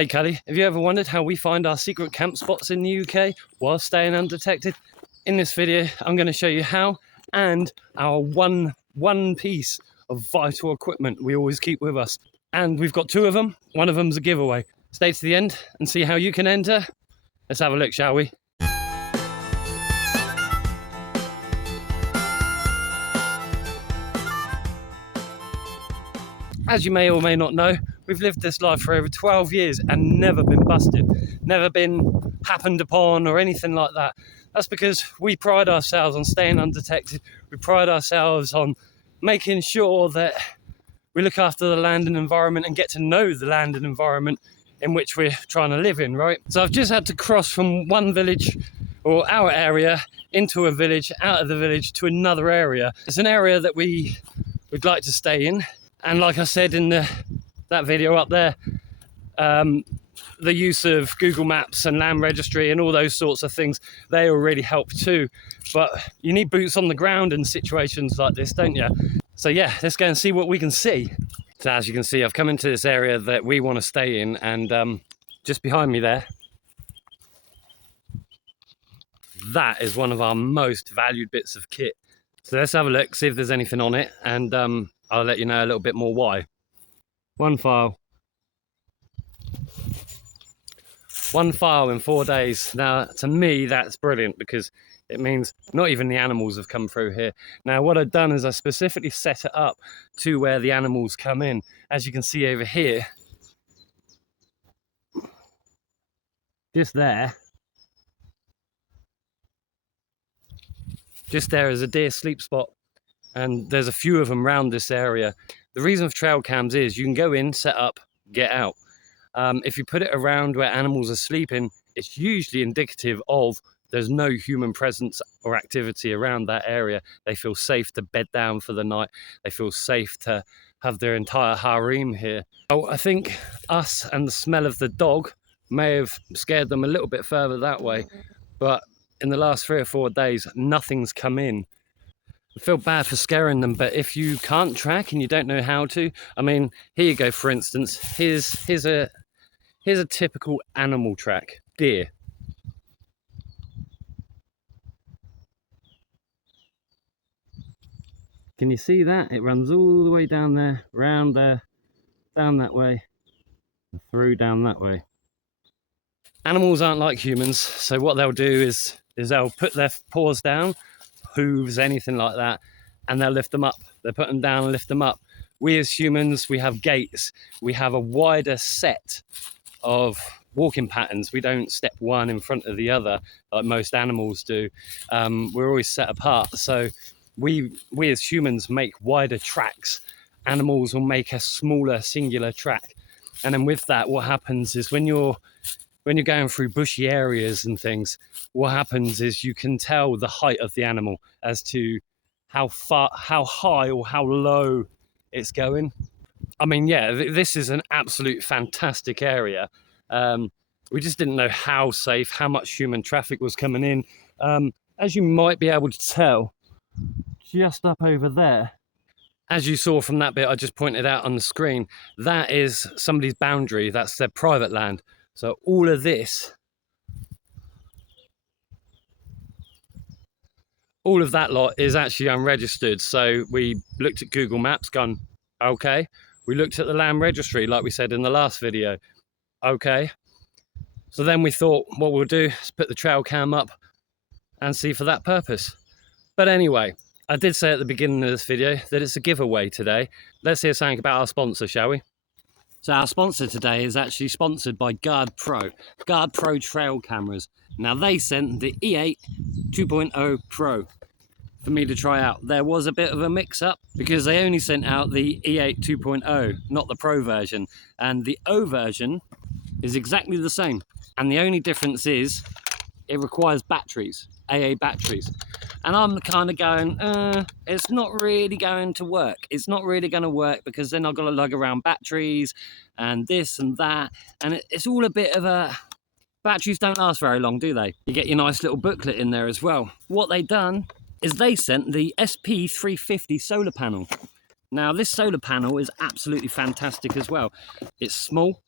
Hey Cully, have you ever wondered how we find our secret camp spots in the UK while staying undetected? In this video, I'm going to show you how, and our one piece of vital equipment we always keep with us. And we've got two of them. One of them's a giveaway. Stay to the end and see how you can enter. Let's have a look, shall we? As you may or may not know, we've lived this life for over 12 years and never been busted, never been happened upon or anything like that. That's because we pride ourselves on staying undetected. We pride ourselves on making sure that we look after the land and environment and get to know the land and environment in which we're trying to live in, right? So I've just had to cross from one village or our area into a village, out of the village to another area. It's an area that we'd like to stay in. And like I said in that video up there, the use of Google Maps and land registry and all those sorts of things, they all really help too. But you need boots on the ground in situations like this, don't you? So yeah, let's go and see what we can see. So as you can see, I've come into this area that we want to stay in, and just behind me there, that is one of our most valued bits of kit. So let's have a look, see if there's anything on it, and I'll let you know a little bit more why. One file in 4 days. Now, to me, that's brilliant because it means not even the animals have come through here. Now, what I've done is I specifically set it up to where the animals come in. As you can see over here, just there is a deer sleep spot. And there's a few of them around this area. The reason for trail cams is you can go in, set up, get out. If you put it around where animals are sleeping, it's usually indicative of there's no human presence or activity around that area. They feel safe to bed down for the night. They feel safe to have their entire harem here. Oh, I think us and the smell of the dog may have scared them a little bit further that way. But in the last 3 or 4 days, nothing's come in. I feel bad for scaring them, but if you can't track and you don't know how to, I mean, here you go, for instance, here's a typical animal track, deer. Can you see that? It runs all the way down there, round there, down that way, and through down that way. Animals aren't like humans, so what they'll do is they'll put their paws down, hooves, anything like that, and they'll lift them up. They put them down and lift them up. We as humans, we have gaits. We have a wider set of walking patterns. We don't step one in front of the other like most animals do. We're always set apart. So we as humans make wider tracks. Animals will make a smaller singular track. And then with that, what happens is when you're going through bushy areas and things, what happens is you can tell the height of the animal as to how high or how low it's going. I mean, yeah, this is an absolute fantastic area. We just didn't know how safe, how much human traffic was coming in. As you might be able to tell, just up over there, as you saw from that bit I just pointed out on the screen, that is somebody's boundary, that's their private land. So all of this, all of that lot is actually unregistered. So we looked at Google Maps, gone, okay. We looked at the land registry, like we said in the last video, okay. So then we thought what we'll do is put the trail cam up and see for that purpose. But anyway, I did say at the beginning of this video that it's a giveaway today. Let's hear something about our sponsor, shall we? So our sponsor today is actually sponsored by GuardePro trail cameras. Now they sent the E8 2.0 Pro for me to try out. There was a bit of a mix-up because they only sent out the E8 2.0, not the Pro version. And the O version is exactly the same. And the only difference is it requires batteries, AA batteries. And I'm kind of going, it's not really going to work. It's not really going to work because then I've got to lug around batteries and this and that. And it's all a bit of a... Batteries don't last very long, do they? You get your nice little booklet in there as well. What they done is they sent the SP350 solar panel. Now, this solar panel is absolutely fantastic as well. It's small,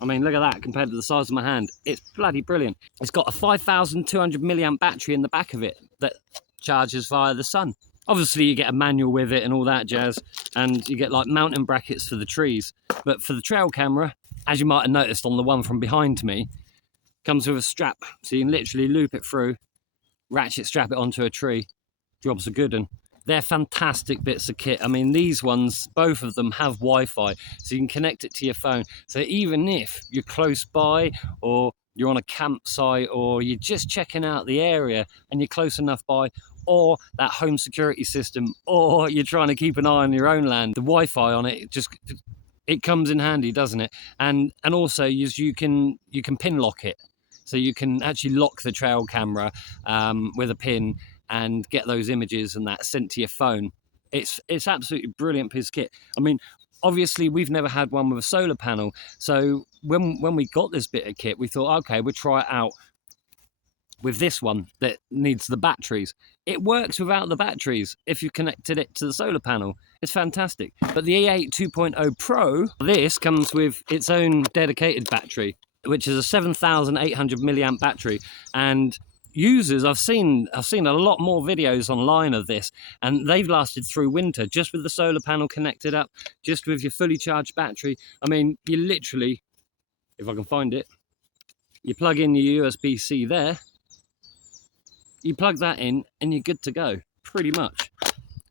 I mean, look at that compared to the size of my hand. It's bloody brilliant. It's got a 5,200 milliamp battery in the back of it that charges via the sun. Obviously, you get a manual with it and all that jazz, and you get like mounting brackets for the trees. But for the trail camera, as you might have noticed on the one from behind me, comes with a strap. So you can literally loop it through, ratchet strap it onto a tree. Job's a good one. They're fantastic bits of kit. I mean, these ones, both of them have Wi-Fi, so you can connect it to your phone. So even if you're close by, or you're on a campsite, or you're just checking out the area and you're close enough by, or that home security system, or you're trying to keep an eye on your own land, the Wi-Fi on it it comes in handy, doesn't it? And also you can pin lock it, so you can actually lock the trail camera with a pin and get those images and that sent to your phone. It's absolutely brilliant piece of kit. I mean, obviously we've never had one with a solar panel, so when we got this bit of kit, we thought, okay, we'll try it out with this one that needs the batteries. It works without the batteries if you connected it to the solar panel. It's fantastic. But the E8 2.0 Pro, this comes with its own dedicated battery, which is a 7,800 milliamp battery. And users, I've seen a lot more videos online of this, and they've lasted through winter just with the solar panel connected up, just with your fully charged battery. I mean, you literally, if I can find it, you plug in your USB-C there, you plug that in and you're good to go, pretty much.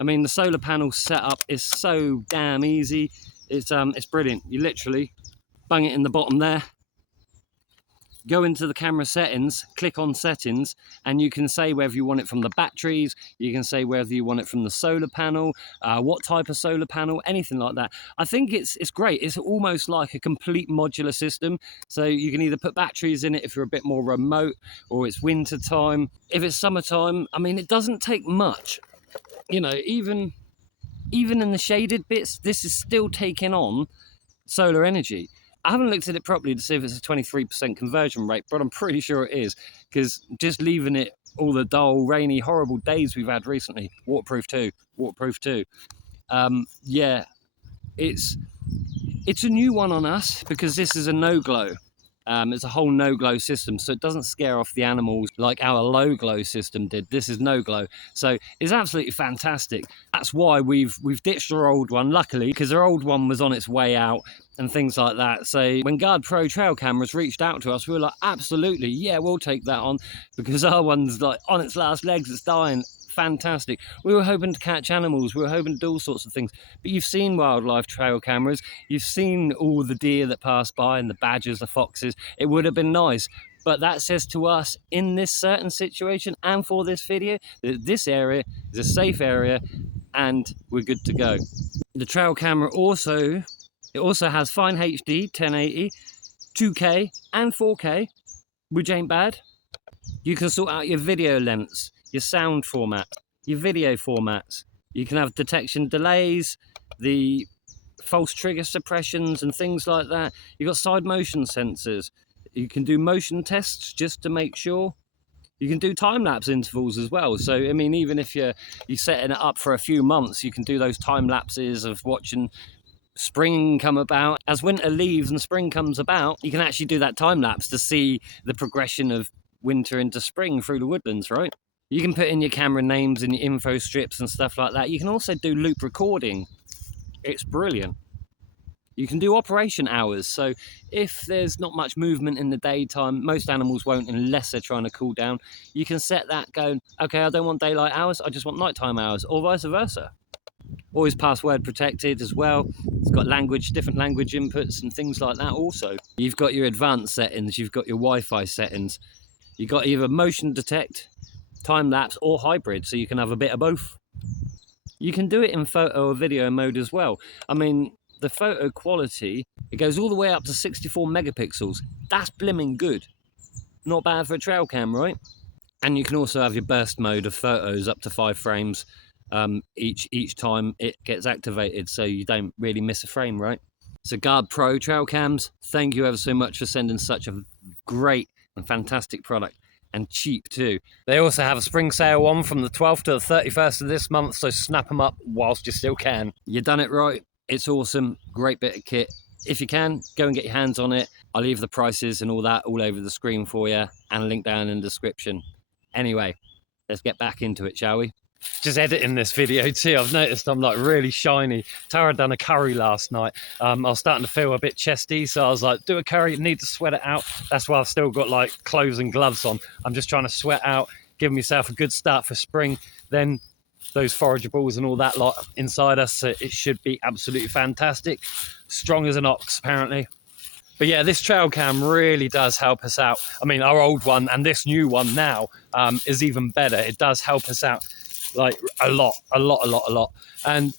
I mean, the solar panel setup is so damn easy. It's brilliant. You literally bung it in the bottom there, go into the camera settings, click on settings, and you can say whether you want it from the batteries, you can say whether you want it from the solar panel, what type of solar panel, anything like that. I think it's great. It's almost like a complete modular system. So you can either put batteries in it if you're a bit more remote, or it's winter time. If it's summertime, I mean, it doesn't take much. You know, even in the shaded bits, this is still taking on solar energy. I haven't looked at it properly to see if it's a 23% conversion rate, but I'm pretty sure it is, because just leaving it all the dull, rainy, horrible days we've had recently, waterproof too. Yeah, it's a new one on us because this is a no-glow. It's a whole no-glow system, so it doesn't scare off the animals like our low-glow system did. This is no-glow, so it's absolutely fantastic. That's why we've ditched our old one, luckily, because our old one was on its way out and things like that. So when GuardePro trail cameras reached out to us, we were like, absolutely, yeah, we'll take that on, because our one's like on its last legs, it's dying. Fantastic. We were hoping to catch animals, we were hoping to do all sorts of things, but you've seen wildlife trail cameras, you've seen all the deer that pass by and the badgers, the foxes. It would have been nice, but that says to us in this certain situation and for this video that this area is a safe area and we're good to go. The trail camera also has fine HD 1080, 2K and 4K, which ain't bad. You can sort out your video lengths, your sound format, your video formats. You can have detection delays, the false trigger suppressions and things like that. You've got side motion sensors. You can do motion tests just to make sure. You can do time-lapse intervals as well. So, I mean, even if you're setting it up for a few months, you can do those time lapses of watching spring come about. As winter leaves and spring comes about, you can actually do that time lapse to see the progression of winter into spring through the woodlands, right? You can put in your camera names and your info strips and stuff like that. You can also do loop recording. It's brilliant. You can do operation hours. So if there's not much movement in the daytime, most animals won't unless they're trying to cool down. You can set that going, okay, I don't want daylight hours, I just want nighttime hours, or vice versa. Always password protected as well. It's got different language inputs and things like that also. You've got your advanced settings, you've got your Wi-Fi settings. You've got either motion detect, time-lapse or hybrid, so you can have a bit of both. You can do it in photo or video mode as well. I mean, the photo quality, it goes all the way up to 64 megapixels. That's blimmin' good. Not bad for a trail cam, right? And you can also have your burst mode of photos up to 5 frames each time it gets activated, so you don't really miss a frame, right? So GuardePro trail cams, thank you ever so much for sending such a great and fantastic product, and cheap too. They also have a spring sale on from the 12th to the 31st of this month, so snap them up whilst you still can. You done it right. It's awesome. Great bit of kit. If you can, go and get your hands on it. I'll leave the prices and all that all over the screen for you, and a link down in the description. Anyway, let's get back into it, shall we? Just editing this video too, I've noticed I'm like really shiny. Tara done a curry last night. I was starting to feel a bit chesty, so I was like, do a curry, need to sweat it out. That's why I've still got like clothes and gloves on. I'm just trying to sweat out, give myself a good start for spring. Then those forageables and all that lot inside us, it should be absolutely fantastic. Strong as an ox, apparently. But yeah, this trail cam really does help us out. I mean, our old one and this new one now is even better. It does help us out like a lot. And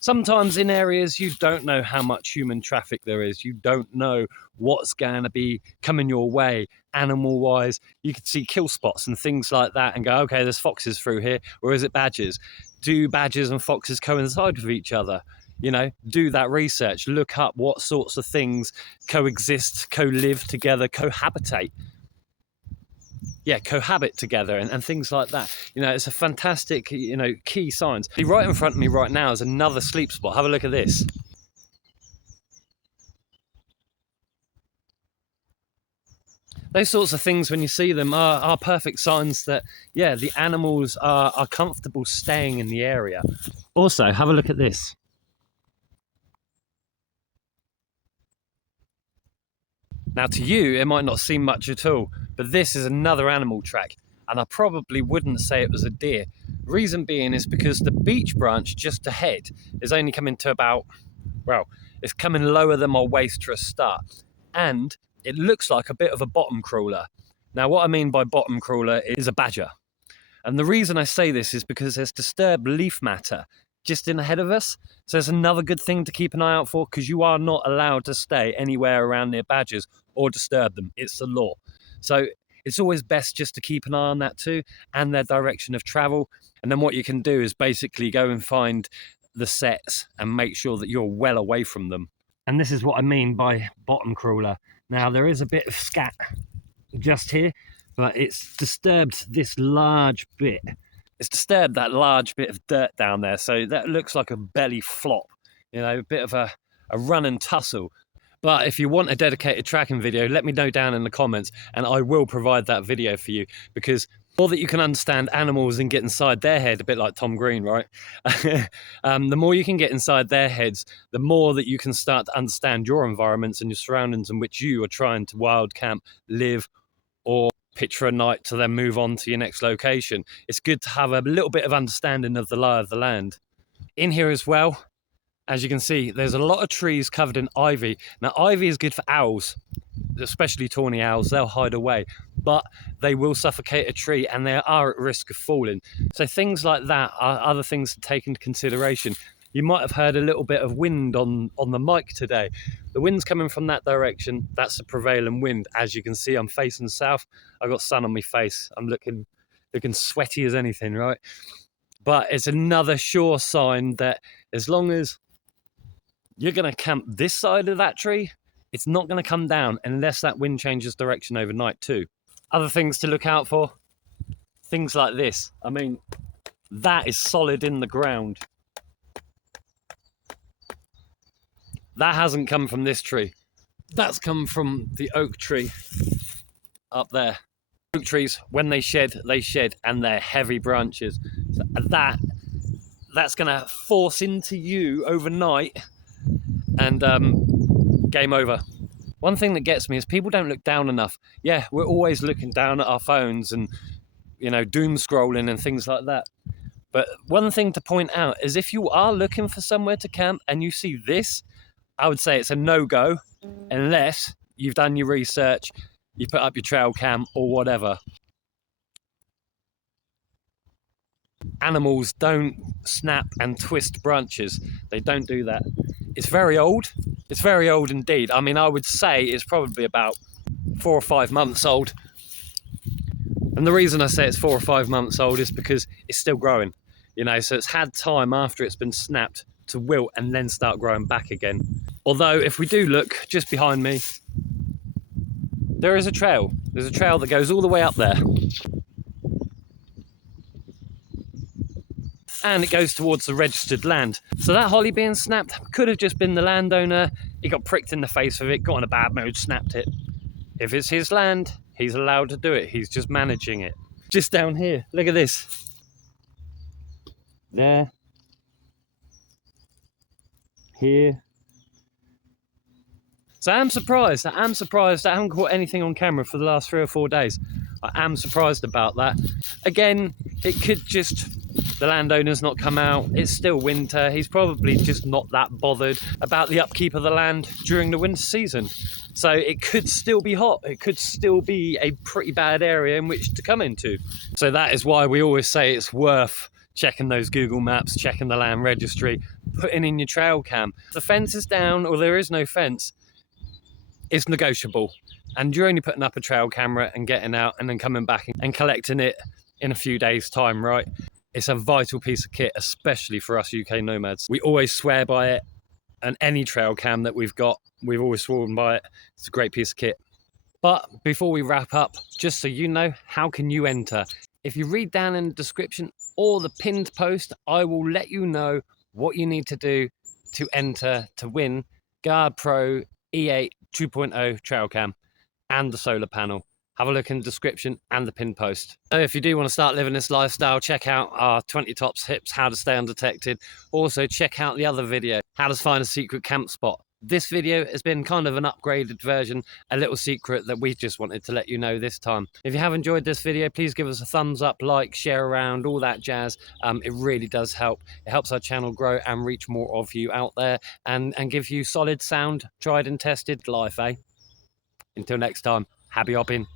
sometimes in areas you don't know how much human traffic there is. You don't know what's going to be coming your way animal wise. You could see kill spots and things like that and go, okay, there's foxes through here, or is it badgers? Do badgers and foxes coincide with each other? You know, do that research, look up what sorts of things coexist, co-live together, cohabitate. Yeah, cohabit together and things like that. You know, it's a fantastic, you know, key signs. Right in front of me right now is another sleep spot. Have a look at this. Those sorts of things, when you see them, are perfect signs that, yeah, the animals are comfortable staying in the area. Also, have a look at this. Now to you, it might not seem much at all, but this is another animal track, and I probably wouldn't say it was a deer. Reason being is because the beach branch just ahead is only coming to about, well, it's coming lower than my waist for a start, and it looks like a bit of a bottom crawler. Now what I mean by bottom crawler is a badger. And the reason I say this is because there's disturbed leaf matter just in ahead of us. So it's another good thing to keep an eye out for, because you are not allowed to stay anywhere around near badgers or disturb them. It's the law. So it's always best just to keep an eye on that too, and their direction of travel. And then what you can do is basically go and find the sets and make sure that you're well away from them. And this is what I mean by bottom crawler. Now there is a bit of scat just here, but it's disturbed this large bit. It's disturbed that large bit of dirt down there, so that looks like a belly flop, you know, a bit of a run and tussle. But if you want a dedicated tracking video, let me know down in the comments and I will provide that video for you, because the more that you can understand animals and get inside their head, a bit like Tom Green, right? The more you can get inside their heads, the more that you can start to understand your environments and your surroundings in which you are trying to wild camp, live, or pitch for a night to then move on to your next location. It's good to have a little bit of understanding of the lie of the land. In here as well, as you can see, there's a lot of trees covered in ivy. Now, ivy is good for owls, especially tawny owls. They'll hide away, but they will suffocate a tree and they are at risk of falling. So things like that are other things to take into consideration. You might have heard a little bit of wind on the mic today. The wind's coming from that direction. That's the prevailing wind. As you can see, I'm facing south. I've got sun on my face. I'm looking sweaty as anything, right? But it's another sure sign that as long as you're going to camp this side of that tree, it's not going to come down unless that wind changes direction overnight too. Other things to look out for, things like this. I mean, that is solid in the ground. That hasn't come from this tree. That's come from the oak tree up there. Oak trees, when they shed, and they're heavy branches. So that's gonna force into you overnight, and game over. One thing that gets me is people don't look down enough. Yeah, we're always looking down at our phones and, you know, doom scrolling and things like that. But one thing to point out is if you are looking for somewhere to camp and you see this, I would say it's a no-go unless you've done your research, you put up your trail cam or whatever. Animals don't snap and twist branches. They don't do that. It's very old. It's very old indeed. I mean, I would say it's probably about 4 or 5 months old. And the reason I say it's 4 or 5 months old is because it's still growing. You know, so it's had time after it's been snapped to wilt and then start growing back again. Although if we do look just behind me, there is a trail. There's a trail that goes all the way up there. and it goes towards the registered land. So that holly being snapped could have just been the landowner. He got pricked in the face with it, got in a bad mood, snapped it. If it's his land, he's allowed to do it. He's just managing it. Just down here, look at this. There. Here. So I am surprised. I haven't caught anything on camera for the last 3 or 4 days. I am surprised about that. Again, it could just, the landowner's not come out. It's still winter. He's probably just not that bothered about the upkeep of the land during the winter season. So it could still be hot. It could still be a pretty bad area in which to come into. So that is why we always say it's worth checking those Google Maps, checking the land registry, putting in your trail cam. If the fence is down or there is no fence, it's negotiable, and you're only putting up a trail camera and getting out and then coming back and collecting it in a few days' time, right? It's a vital piece of kit, especially for us UK nomads. We always swear by it, and any trail cam that we've got, we've always sworn by it. It's a great piece of kit. But before we wrap up, just so you know, how can you enter? If you read down in the description or the pinned post, I will let you know what you need to do to enter to win GuardePro E8 2.0 trail cam and the solar panel. Have a look in the description and the pinned post. So if you do want to start living this lifestyle, check out our 20 top tips, how to stay undetected. Also check out the other video, how to find a secret camp spot. This video has been kind of an upgraded version, a little secret that we just wanted to let you know this time. If you have enjoyed this video, please give us a thumbs up, like, share around, all that jazz. It really does help. It helps our channel grow and reach more of you out there and give you solid sound, tried and tested life, eh? Until next time, happy hopping.